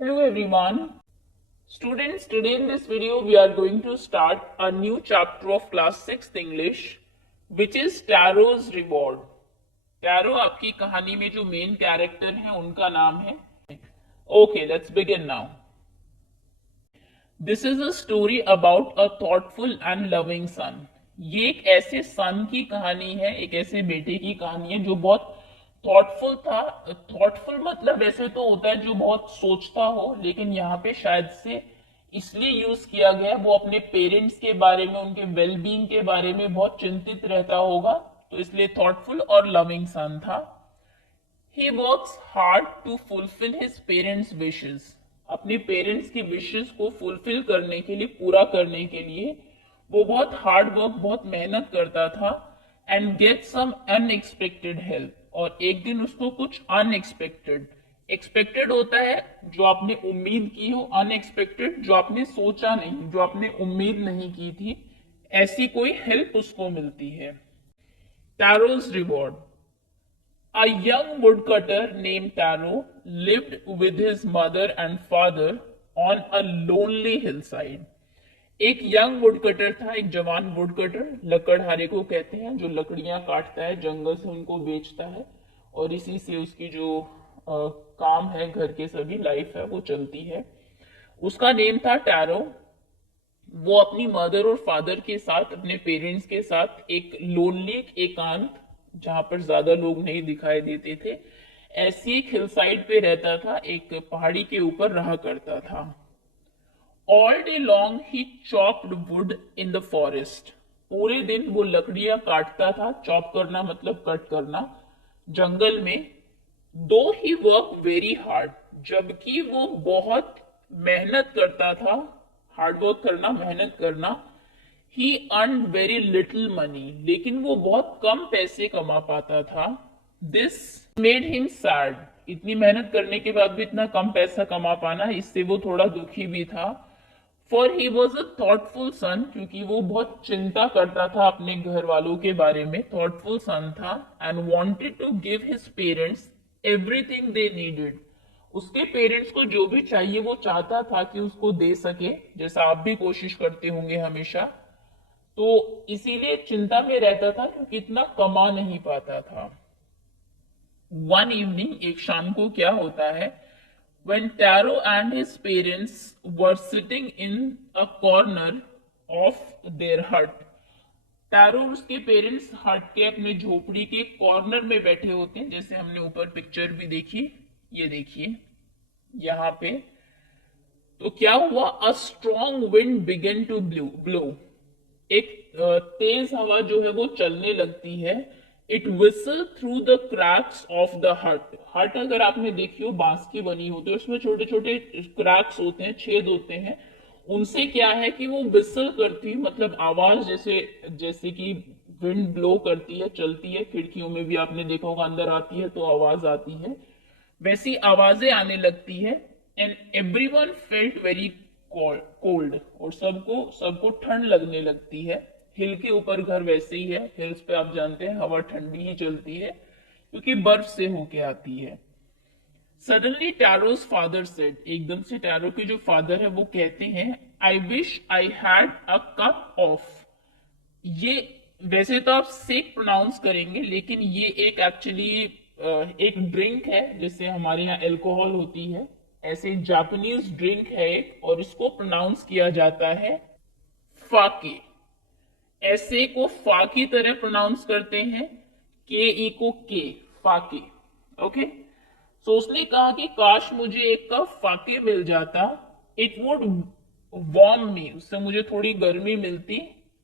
Hello everyone. Students, today in this video we are going to start a new chapter of class 6th English which is Taro's Reward. Taro आपकी कहानी में जो main character है उनका नाम है. Okay, let's begin now. This is a story about a thoughtful and loving son. ये एक ऐसे सन की कहानी है, एक ऐसे बेटे की कहानी है जो बहुत थॉटफुल था. थॉटफुल मतलब वैसे तो होता है जो बहुत सोचता हो, लेकिन यहाँ पे शायद से इसलिए यूज किया गया, वो अपने पेरेंट्स के बारे में, उनके वेलबींग के बारे में बहुत चिंतित रहता होगा, तो इसलिए थॉटफुल और लविंग सन था. He works hard to fulfil his parents wishes. अपने पेरेंट्स की विशेस को फुलफिल करने के लिए, पूरा करने के लिए वो बहुत हार्ड वर्क, बहुत मेहनत करता था. And get some unexpected help. और एक दिन उसको कुछ अनएक्सपेक्टेड, एक्सपेक्टेड होता है जो आपने उम्मीद की हो, अनएक्सपेक्टेड जो आपने सोचा नहीं, जो आपने उम्मीद नहीं की थी, ऐसी कोई हेल्प उसको मिलती है. टैरो's reward. A young woodcutter named Taro lived with his mother and father on a lonely hillside. एक यंग वुडकटर था, एक जवान वुडकटर, लकड़हारे को कहते हैं, जो लकड़ियां काटता है, जंगल से उनको बेचता है और इसी से उसकी जो काम है, घर के सभी लाइफ है, वो चलती है. उसका नेम था टैरो. वो अपनी मदर और फादर के साथ, अपने पेरेंट्स के साथ एक लोनली, एकांत, जहां पर ज्यादा लोग नहीं दिखाई देते थे, ऐसी एक हिलसाइड पे रहता था, एक पहाड़ी के ऊपर रहा करता था. All day long he chopped would in the forest. पूरे दिन वो लकड़ियां काटता था. चॉप करना मतलब कट करना, जंगल में. दो ही वर्क वेरी हार्ड. जबकि वो बहुत मेहनत करता था, हार्ड वर्क करना, मेहनत करना. ही अर्न वेरी लिटिल मनी. लेकिन वो बहुत कम पैसे कमा पाता था. This made him sad. इतनी मेहनत करने के बाद भी इतना कम पैसा कमा पाना, इससे वो थोड़ा दुखी भी था. For he was a thoughtful son. क्योंकि वो बहुत चिंता करता था अपने घर वालों के बारे में, थॉटफुल सन था. And wanted to give his parents everything they needed. उसके पेरेंट्स को जो भी चाहिए वो चाहता था कि उसको दे सके, जैसा आप भी कोशिश करते होंगे हमेशा. तो इसीलिए चिंता में रहता था क्योंकि इतना कमा नहीं पाता था. वन इवनिंग, एक शाम को क्या होता है, when Taro and his parents were sitting in a corner of their hut. Tarot और उसके पेरेंट्स हट के, अपने झोपड़ी के कॉर्नर में बैठे होते हैं, जैसे हमने ऊपर पिक्चर भी देखी, ये देखिए यहाँ पे. तो क्या हुआ, a strong wind began to blow. एक तेज हवा जो है वो चलने लगती है. It whistle through the cracks of the hut. Hut अगर आपने देखी हो, बांस की बनी होती है, उसमें छोटे छोटे क्रैक्स होते हैं, छेद होते हैं. उनसे क्या है कि वो विसल करती, मतलब आवाज, जैसे जैसे कि विंड ब्लो करती है, चलती है, खिड़कियों में भी आपने देखा होगा, अंदर आती है तो आवाज आती है, वैसी आवाजें आने लगती है. And everyone felt very cold. और सबको सबको ठंड लगने लगती है. हिल के ऊपर घर वैसे ही है, हिल्स पे आप जानते हैं हवा ठंडी ही चलती है क्योंकि बर्फ से होके आती है. Suddenly Taro's father said. एकदम से टैरो के जो फादर है वो कहते हैं, I wish I had a cup of. ये वैसे तो आप सेक प्रोनाउंस करेंगे, लेकिन ये एक एक्चुअली एक ड्रिंक है, जैसे हमारे यहाँ एल्कोहल होती है, ऐसे जापानीज ड्रिंक है एक, और इसको प्रोनाउंस किया जाता है फाके. ऐसे को फा की तरह प्रोनाउंस करते हैं, के ई को के, फाके. ओके. सो उसने कहा कि काश मुझे एक कप फाके मिल जाता. इट वुड वार्म मी. उससे मुझे थोड़ी गर्मी मिलती.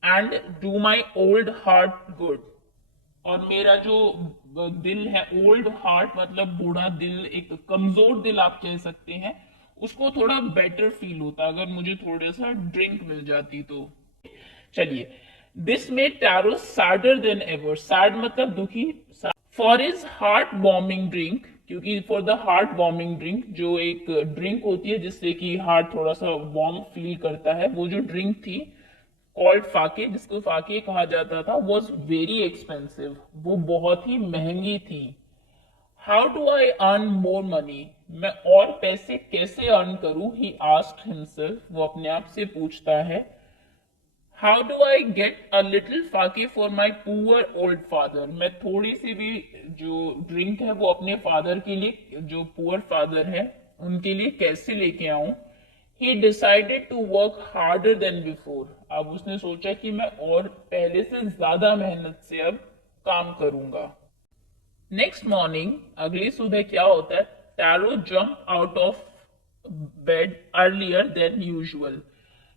And do my old heart good. और मेरा जो दिल है, ओल्ड हार्ट मतलब बूढ़ा दिल, एक कमजोर दिल आप कह सकते हैं, उसको थोड़ा बेटर फील होता अगर मुझे थोड़ा सा ड्रिंक मिल जाती तो. चलिए. This made Taro sadder than ever. Sad मतलब दुखी. For his heart warming drink. क्योंकि for the heart warming drink, जो एक ड्रिंक होती है जिससे कि हार्ट थोड़ा सा वार्म फील करता है, वो जो ड्रिंक थी कॉल्ड फाके, जिसको फाके कहा जाता था, वॉज वेरी एक्सपेंसिव. वो बहुत ही महंगी थी. How do I earn more money, मैं और पैसे कैसे अर्न करूं, ही आस्क्ड हिमसेल्फ, वो अपने आप से पूछता है। How do I get a little sake for my poor old father, मैं थोड़ी सी भी जो ड्रिंक है वो अपने फादर के लिए, जो पुअर फादर है उनके लिए कैसे लेके आऊं। He decided to work harder than before, अब उसने सोचा कि मैं और पहले से ज्यादा मेहनत से अब काम करूंगा। नेक्स्ट मॉर्निंग, अगली सुबह क्या होता है, tarot jump out of bed earlier than usual,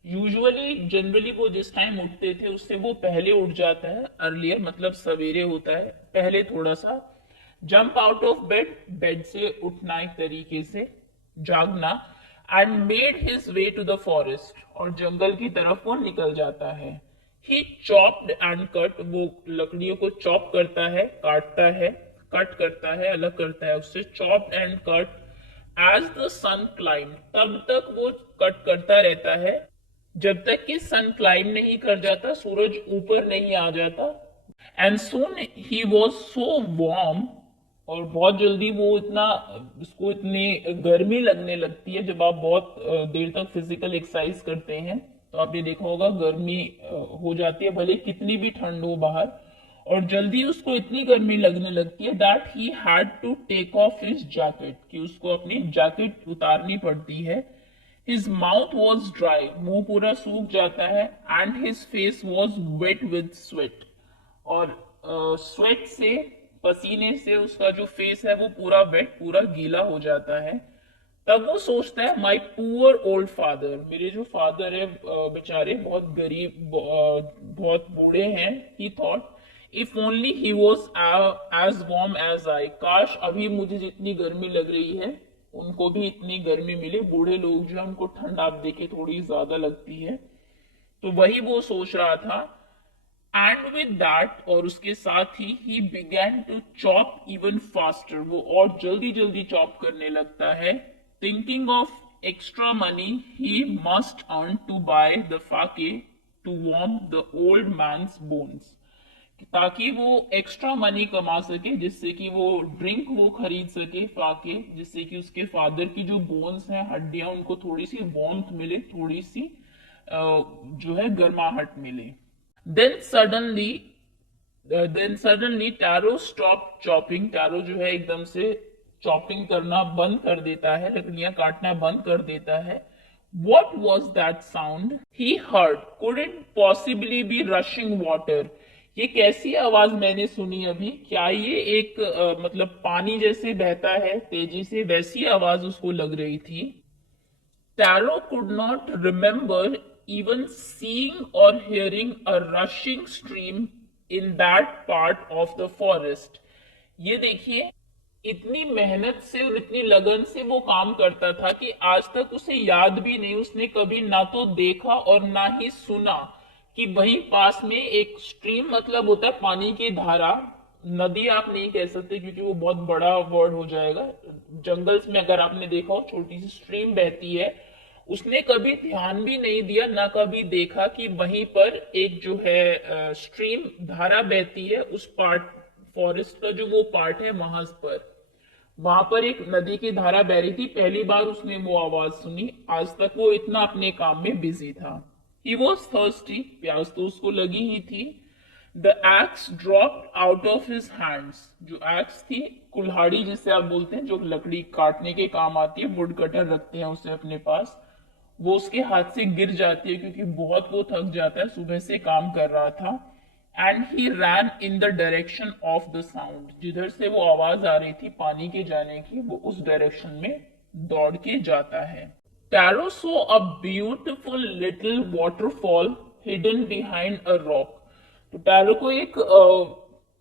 usually generally वो जिस टाइम उठते थे उससे वो पहले उठ जाता है, अर्लियर मतलब सवेरे होता है, पहले थोड़ा सा। Jump out of bed, bed से उठना एक तरीके से, जागना। And made his way to the forest, और जंगल की तरफ वो निकल जाता है। ही चॉप्ड एंड कट, वो लकड़ियों को चॉप करता है, काटता है, कट करता है, अलग करता है उससे, chopped and cut as the sun climbed, तब तक वो कट करता रहता है जब तक कि सन क्लाइम नहीं कर जाता, सूरज ऊपर नहीं आ जाता। And soon he was so warm, और बहुत जल्दी वो इतना, उसको इतनी गर्मी लगने लगती है, जब आप बहुत देर तक फिजिकल एक्सरसाइज करते हैं तो आपने देखा होगा गर्मी हो जाती है, भले कितनी भी ठंड हो बाहर, और जल्दी उसको इतनी गर्मी लगने लगती है that he had to take off his jacket, कि उसको अपनी जैकेट उतारनी पड़ती है। हिज माउथ वॉज ड्राई, मुंह पूरा सूख जाता है, and his face was wet with sweat, और स्वेट से, पसीने से उसका जो फेस है वो पूरा वेट, पूरा गीला हो जाता है। तब वो सोचता है माई पुअर ओल्ड फादर, मेरे जो फादर है बेचारे बहुत गरीब, बहुत बूढ़े हैं। He thought if only he was as warm as I, काश अभी मुझे जितनी गर्मी लग रही है उनको भी इतनी गर्मी मिले, बूढ़े लोग जो है उनको ठंड आप देखे थोड़ी ज्यादा लगती है, तो वही वो सोच रहा था। एंड विद दैट, और उसके साथ ही began to chop even faster, वो और जल्दी जल्दी चॉप करने लगता है। Thinking of extra money he must earn to buy the sake to warm the old man's bones, ताकि वो एक्स्ट्रा मनी कमा सके, जिससे कि वो ड्रिंक वो खरीद सके फाके, जिससे कि उसके फादर की जो बोन्स हैं, हड्डियां, उनको थोड़ी सी वार्मथ मिले, थोड़ी सी जो है गर्माहट मिले। Then suddenly, then suddenly Taro stopped chopping. Taro जो है एकदम से चॉपिंग करना बंद कर देता है, लकड़ियां काटना बंद कर देता है। What was that sound? He heard. Could it possibly be rushing water? ये कैसी आवाज मैंने सुनी अभी, क्या ये एक मतलब पानी जैसे बहता है तेजी से, वैसी आवाज उसको लग रही थी। Taro could not remember even seeing or hearing a rushing stream in that part of the forest. ये देखिए, इतनी मेहनत से और इतनी लगन से वो काम करता था कि आज तक उसे याद भी नहीं, उसने कभी ना तो देखा और ना ही सुना कि वहीं पास में एक स्ट्रीम, मतलब होता है पानी की धारा, नदी आप नहीं कह सकते क्योंकि वो बहुत बड़ा वर्ड हो जाएगा। जंगल्स में अगर आपने देखा हो छोटी सी स्ट्रीम बहती है, उसने कभी ध्यान भी नहीं दिया, ना कभी देखा कि वहीं पर एक जो है स्ट्रीम धारा बहती है, उस पार्ट, फॉरेस्ट का जो वो पार्ट है वहां पर एक नदी की धारा बह रही थी। पहली बार उसने वो आवाज सुनी, आज तक वो इतना अपने काम में बिजी था। ही वॉज थर्स्टी, प्यास तो उसको लगी ही थी। The x dropped out of his hands, जो एक्स थी, कुल्हाड़ी जिसे आप बोलते हैं, जो लकड़ी काटने के काम आती है, वुड कटर रखते हैं उसे अपने पास, वो उसके हाथ से गिर जाती है क्योंकि बहुत वो थक जाता है, सुबह से काम कर रहा था। And he ran in the direction of the sound, जिधर से वो आवाज आ रही थी पानी के जाने की, वो उस डायरेक्शन में दौड़ के जाता है। Tarot so a beautiful little waterfall hidden behind a rock, तो टैरो को एक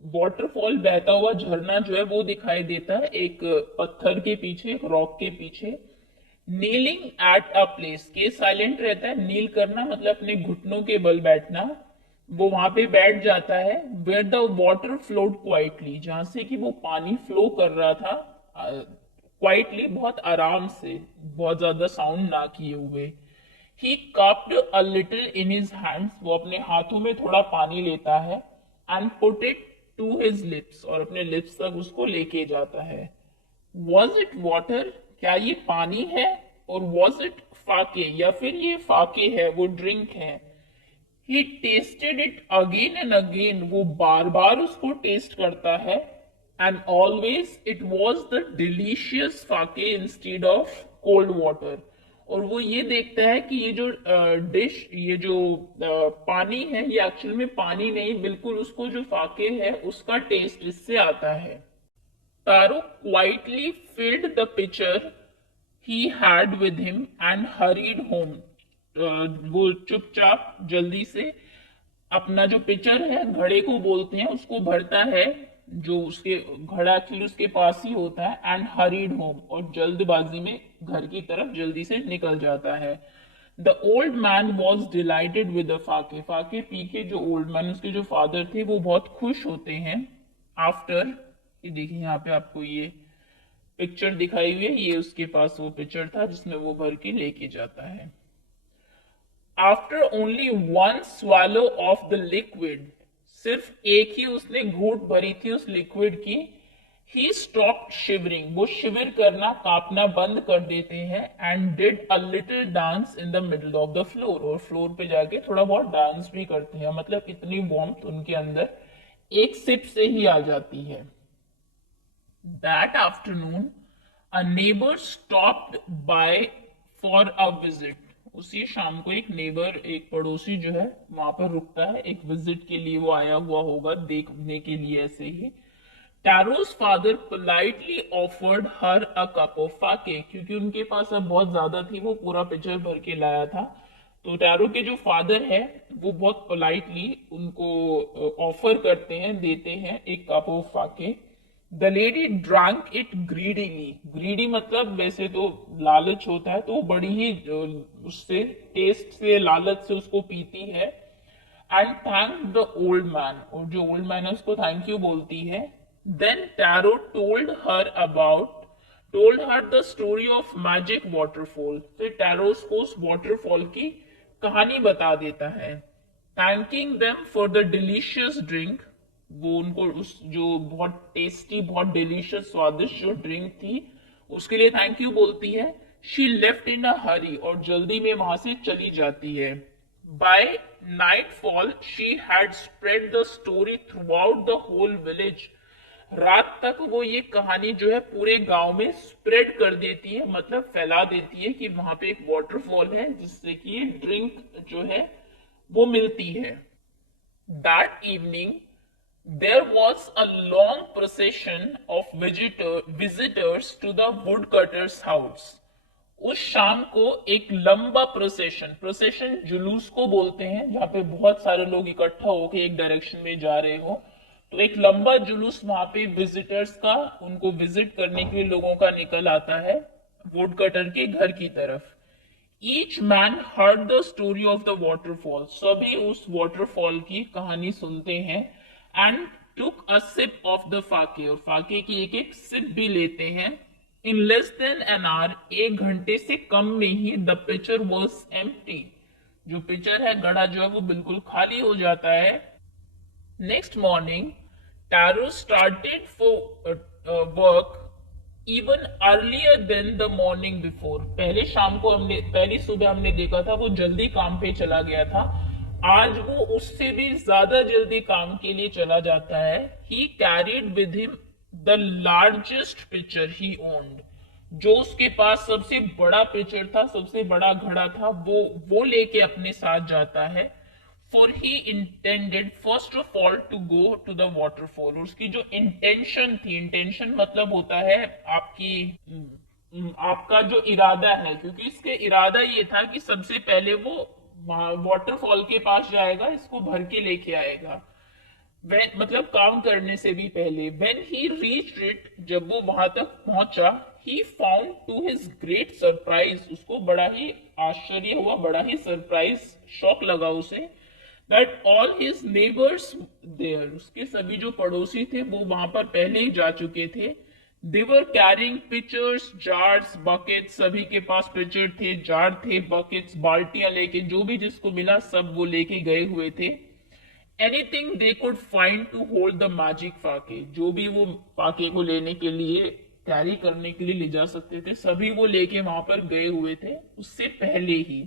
वाटरफॉल, बहता हुआ झरना जो है वो दिखाई देता है एक पत्थर के पीछे, एक रॉक के पीछे। नीलिंग एट अ प्लेस, के साइलेंट रहता है, नील करना मतलब अपने घुटनों के बल बैठना, वो वहां पे बैठ जाता है। Where the water flowed quietly, जहां से कि वो पानी फ्लो कर रहा था क्वाइटली, बहुत आराम से, बहुत ज्यादा साउंड ना किए हुए। He cupped a little in his hands, वो अपने हाथों में थोड़ा पानी लेता है, and put it to his lips, और अपने लिप्स तक उसको लेके जाता है। वॉज इट वाटर, क्या ये पानी है, और वॉज इट फाके, या फिर ये फाके है, वो ड्रिंक है। He tasted it again and again, वो बार बार उसको टेस्ट करता है। And always it was the delicious sake instead of cold water. और वो ये देखता है कि ये जो डिश, ये जो पानी है, ये एक्चुअल में पानी नहीं, बिल्कुल उसको जो फाके है उसका टेस्ट इससे आता है। Taro quietly filled the pitcher he had with him and hurried home. वो चुपचाप जल्दी से अपना जो पिचर है, घड़े को बोलते हैं, उसको भरता है, जो उसके घड़ा एक्चुअली उसके पास ही होता है, एंड हरीड होम, और जल्दबाजी में घर की तरफ जल्दी से निकल जाता है। The old man was delighted with the sake, sake पी के जो ओल्ड मैन, उसके जो फादर थे, वो बहुत खुश होते हैं। आफ्टर, ये देखिए यहाँ पे आपको ये पिक्चर दिखाई हुई है, ये उसके पास वो पिक्चर था जिसमें वो भर के लेके जाता है। After only one swallow of the liquid, सिर्फ एक ही उसने घूंट भरी थी उस लिक्विड की, ही स्टॉप्ड शिवरिंग, वो शिविर करना, कांपना बंद कर देते हैं। And did a little dance in the middle of the floor, और फ्लोर पे जाके थोड़ा बहुत डांस भी करते हैं, मतलब इतनी वार्मथ उनके अंदर एक सिप से ही आ जाती है। That afternoon, a neighbor stopped by for a visit. उसी शाम को एक नेबर, एक पड़ोसी जो है वहां पर रुकता है, एक विजिट के लिए वो आया हुआ होगा, देखने के लिए ऐसे ही। Taro's father politely offered her a cup of sake, क्योंकि उनके पास अब बहुत ज्यादा थी, वो पूरा पिक्चर भर के लाया था। तो टैरो के जो फादर है वो बहुत पोलाइटली उनको ऑफर करते हैं, देते हैं एक cup of sake. The lady drank it greedily, greedy मतलब वैसे तो लालच होता है, तो वो बड़ी ही उससे टेस्ट से, लालच से उसको पीती है। And thank the old man, और जो ओल्ड मैन है उसको थैंक यू बोलती है। Then Taro told her the story of magic waterfall, फिर टैरोस को उस वाटरफॉल की कहानी बता देता है। Thanking them for the delicious drink, वो उनको उस जो बहुत टेस्टी, बहुत डिलीशियस, स्वादिष्ट जो ड्रिंक थी उसके लिए थैंक यू बोलती है। शी लेफ्ट इन अ हरी, और जल्दी में वहां से चली जाती है। By nightfall she had spread the story throughout the whole village, रात तक वो ये कहानी जो है पूरे गांव में स्प्रेड कर देती है, मतलब फैला देती है कि वहां पे एक वाटरफॉल है जिससे कि ये ड्रिंक जो है वो मिलती है। That evening there was a long procession of visitors to the woodcutter's house. उस शाम को एक लंबा प्रोसेशन, प्रोसेशन जुलूस को बोलते हैं, जहां पे बहुत सारे लोग इकट्ठा होकर एक डायरेक्शन में जा रहे हो, तो एक लंबा जुलूस वहां पे विजिटर्स का, उनको विजिट करने के लिए लोगों का निकल आता है वुड कटर के घर की तरफ। Each man heard the story of the waterfall, सभी उस वाटरफॉल की कहानी सुनते हैं। And took a sip of the sake, और फाके की एक एक सिप भी लेते हैं। In less than an hour, एक घंटे से कम में ही द पिचर वॉज एम्प्टी, जो पिचर है, घड़ा जो है वो बिल्कुल खाली हो जाता है। Next morning Taro started for work even earlier than the morning before, पहले शाम को हमने, पहली सुबह हमने देखा था वो जल्दी काम पे चला गया था, आज वो उससे भी ज्यादा जल्दी काम के लिए चला जाता है। ही carried with him the largest picture he owned, जो उसके पास सबसे बड़ा पिक्चर था, सबसे बड़ा घड़ा था, वो लेके अपने साथ जाता है। For he intended first of all to go to the waterfall, उसकी जो इंटेंशन थी, इंटेंशन मतलब होता है आपकी, आपका जो इरादा है, क्योंकि इसके इरादा ये था कि सबसे पहले वो वाटरफॉल के पास जाएगा, इसको भर के लेके आएगा, मतलब काम करने से भी पहले। व्हेन ही रीच्ड इट, जब वो वहां तक पहुंचा, he found to his great surprise, उसको बड़ा ही आश्चर्य हुआ, बड़ा ही सरप्राइज, शॉक लगा उसे, that all his neighbours there, उसके सभी जो पड़ोसी थे वो वहां पर पहले ही जा चुके थे। They were carrying pitchers, jars, bucket, सभी के पास पिचर थे, जार थे, बकेट्स, बाल्टियां लेके, जो भी जिसको मिला सब वो लेके गए हुए थे। Anything they could find to hold the magic sake, जो भी वो फाके को लेने के लिए कैरी करने के लिए ले जा सकते थे, सभी वो लेके वहां पर गए हुए थे उससे पहले ही।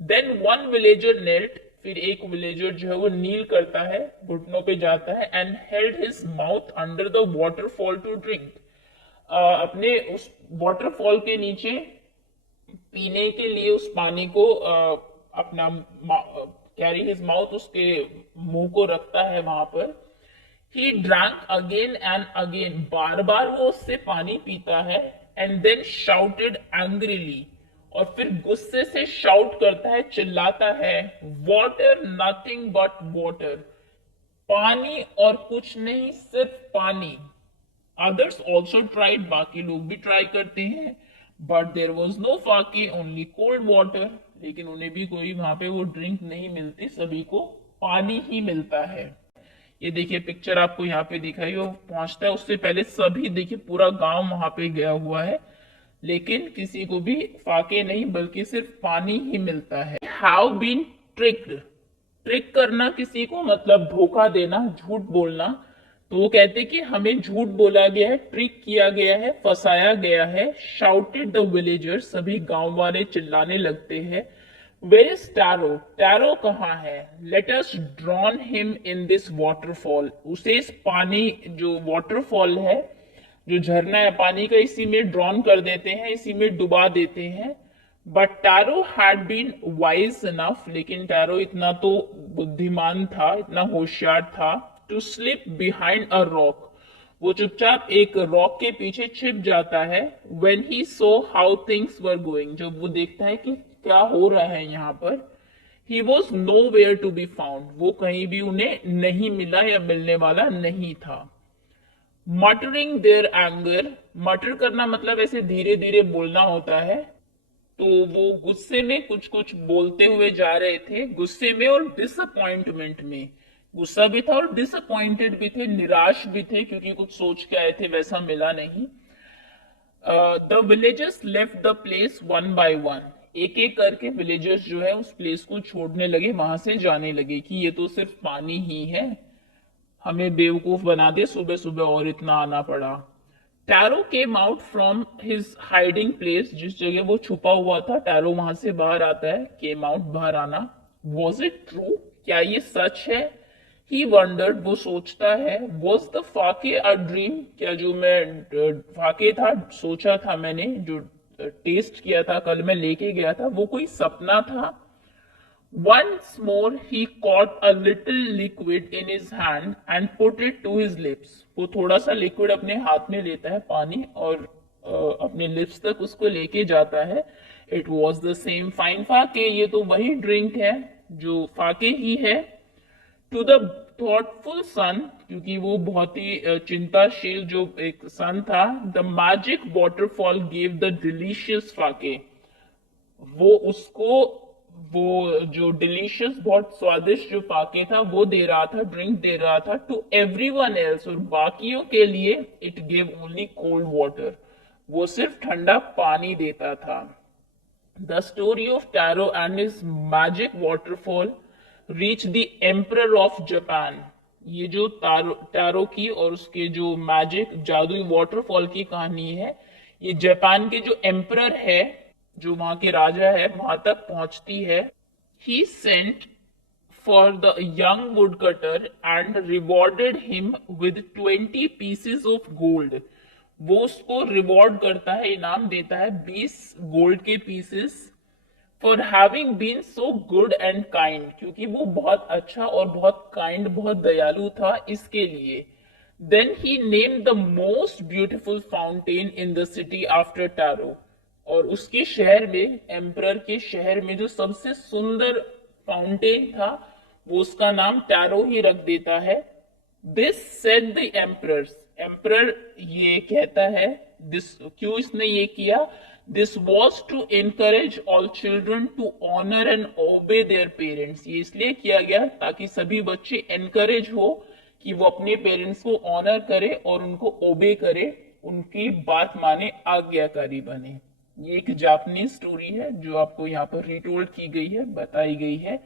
देन वन विलेजर नेल्ट, फिर एक विलेजर जो है वो नील करता है, घुटनों पे जाता है, and held his mouth under the waterfall to drink. अपने उस वाटरफॉल के नीचे पीने के लिए उस पानी को अपना कैरी हिज माउथ, उसके मुंह को रखता है वहां पर। He drank again and again, बार बार वो उससे पानी पीता है, एंड देन शाउटेड एंग्रीली, और फिर गुस्से से शाउट करता है, चिल्लाता है, वाटर, नथिंग बट वाटर, पानी और कुछ नहीं, सिर्फ पानी। अदर्स ऑल्सो ट्राइड, बाकी लोग भी ट्राई करते हैं, but there was no sake, only cold water, लेकिन उन्हें भी कोई वहां पे वो ड्रिंक नहीं मिलती, सभी को पानी ही मिलता है। ये देखिए पिक्चर आपको यहाँ पे दिखाई, वो पहुंचता है, उससे पहले सभी देखिए पूरा गांव वहां पे गया हुआ है, लेकिन किसी को भी फाके नहीं बल्कि सिर्फ पानी ही मिलता है। हैव बीन ट्रिक्ड, ट्रिक करना किसी को मतलब धोखा देना, झूठ बोलना, तो वो कहते कि हमें झूठ बोला गया है, ट्रिक किया गया है, फंसाया गया है। शाउटेड द विलेजर्स, सभी गांव वाले चिल्लाने लगते हैं। वेयर इज टैरो, टैरो कहाँ है? Let us drawn him in this waterfall, उसे इस पानी जो वाटरफॉल है, जो झरना है पानी का, इसी में ड्रॉन कर देते हैं, इसी में डुबा देते हैं। But Taro had been wise enough, लेकिन टैरो इतना तो बुद्धिमान था, इतना होशियार था, to slip behind a rock, वो चुपचाप एक रॉक के पीछे छिप जाता है। When he saw how things were going, जब वो देखता है कि क्या हो रहा है यहाँ पर, he was nowhere to be found, वो कहीं भी उन्हें नहीं मिला या मिलने वाला नहीं था। मटरिंग देयर एंगर, मटर करना मतलब ऐसे धीरे धीरे बोलना होता है, तो वो गुस्से में कुछ कुछ बोलते हुए जा रहे थे, गुस्से में और डिसअपॉइंटमेंट में, गुस्सा भी था और डिसअपॉइंटेड भी थे, निराश भी थे, क्योंकि कुछ सोच के आए थे वैसा मिला नहीं। The villagers left the place one by one, एक एक करके विलेजर्स जो है उस प्लेस को छोड़ने लगे, वहां से जाने लगे कि ये तो सिर्फ पानी ही है, हमें बेवकूफ बना दे, सुबह सुबह और इतना आना पड़ा। Tarot came out from his hiding place, जिस जगह वो छुपा हुआ था, टैरो वहां से बाहर आता है, केम आउट बाहर आना। वॉज इट ट्रू, क्या ये सच है? ही वंडर्ड, वो सोचता है। वॉज द फाके अ ड्रीम, क्या जो मैं फाके था, सोचा था मैंने, जो टेस्ट किया था कल मैं लेके गया था, वो कोई सपना था? Once more he caught a little liquid in his hand and put it to his lips. वो थोड़ा सा लिक्विड अपने हाथ में लेता है, पानी, और अपने लिप्स तक उसको लेके जाता है। It was the same fine फाके, ये तो वही ड्रिंक है जो फाके ही है। To the thoughtful son, क्योंकि वो बहुत ही चिंताशील जो एक सन था, the magic waterfall gave the delicious फाके, वो उसको वो जो डिलीशियस, बहुत स्वादिष्ट जो फाके था वो दे रहा था, ड्रिंक दे रहा था। टू एवरीवन एल्स, और बाकियों के लिए it give only cold water, वो सिर्फ ठंडा पानी देता था। The story of tarot and his magic waterfall reach the emperor of Japan, ये जो टैरो की और उसके जो मैजिक जादुई वाटरफॉल की कहानी है, ये जापान के जो एम्परर है, जो वहां के राजा है, वहां तक पहुंचती है। He sent for the young woodcutter and rewarded him with 20 pieces of gold, वो उसको रिवॉर्ड करता है, इनाम देता है 20 गोल्ड के pieces. For having been so good and kind, क्योंकि वो बहुत अच्छा और बहुत काइंड, बहुत दयालु था, इसके लिए। Then he name the most beautiful fountain in the city after Taro, और उसके शहर में, एम्परर के शहर में जो सबसे सुंदर फाउंटेन था, वो उसका नाम टैरो ही रख देता है। This said the emperor, emperor ये कहता है, दिस क्यों इसने ये किया? This was to encourage all children to honour and obey their parents, ये इसलिए किया गया ताकि सभी बच्चे एनकरेज हो कि वो अपने पेरेंट्स को ऑनर करे और उनको ओबे करे, उनकी बात माने, आज्ञाकारी बने। ये एक जापानीज स्टोरी है जो आपको यहाँ पर रिटोल्ड की गई है, बताई गई है।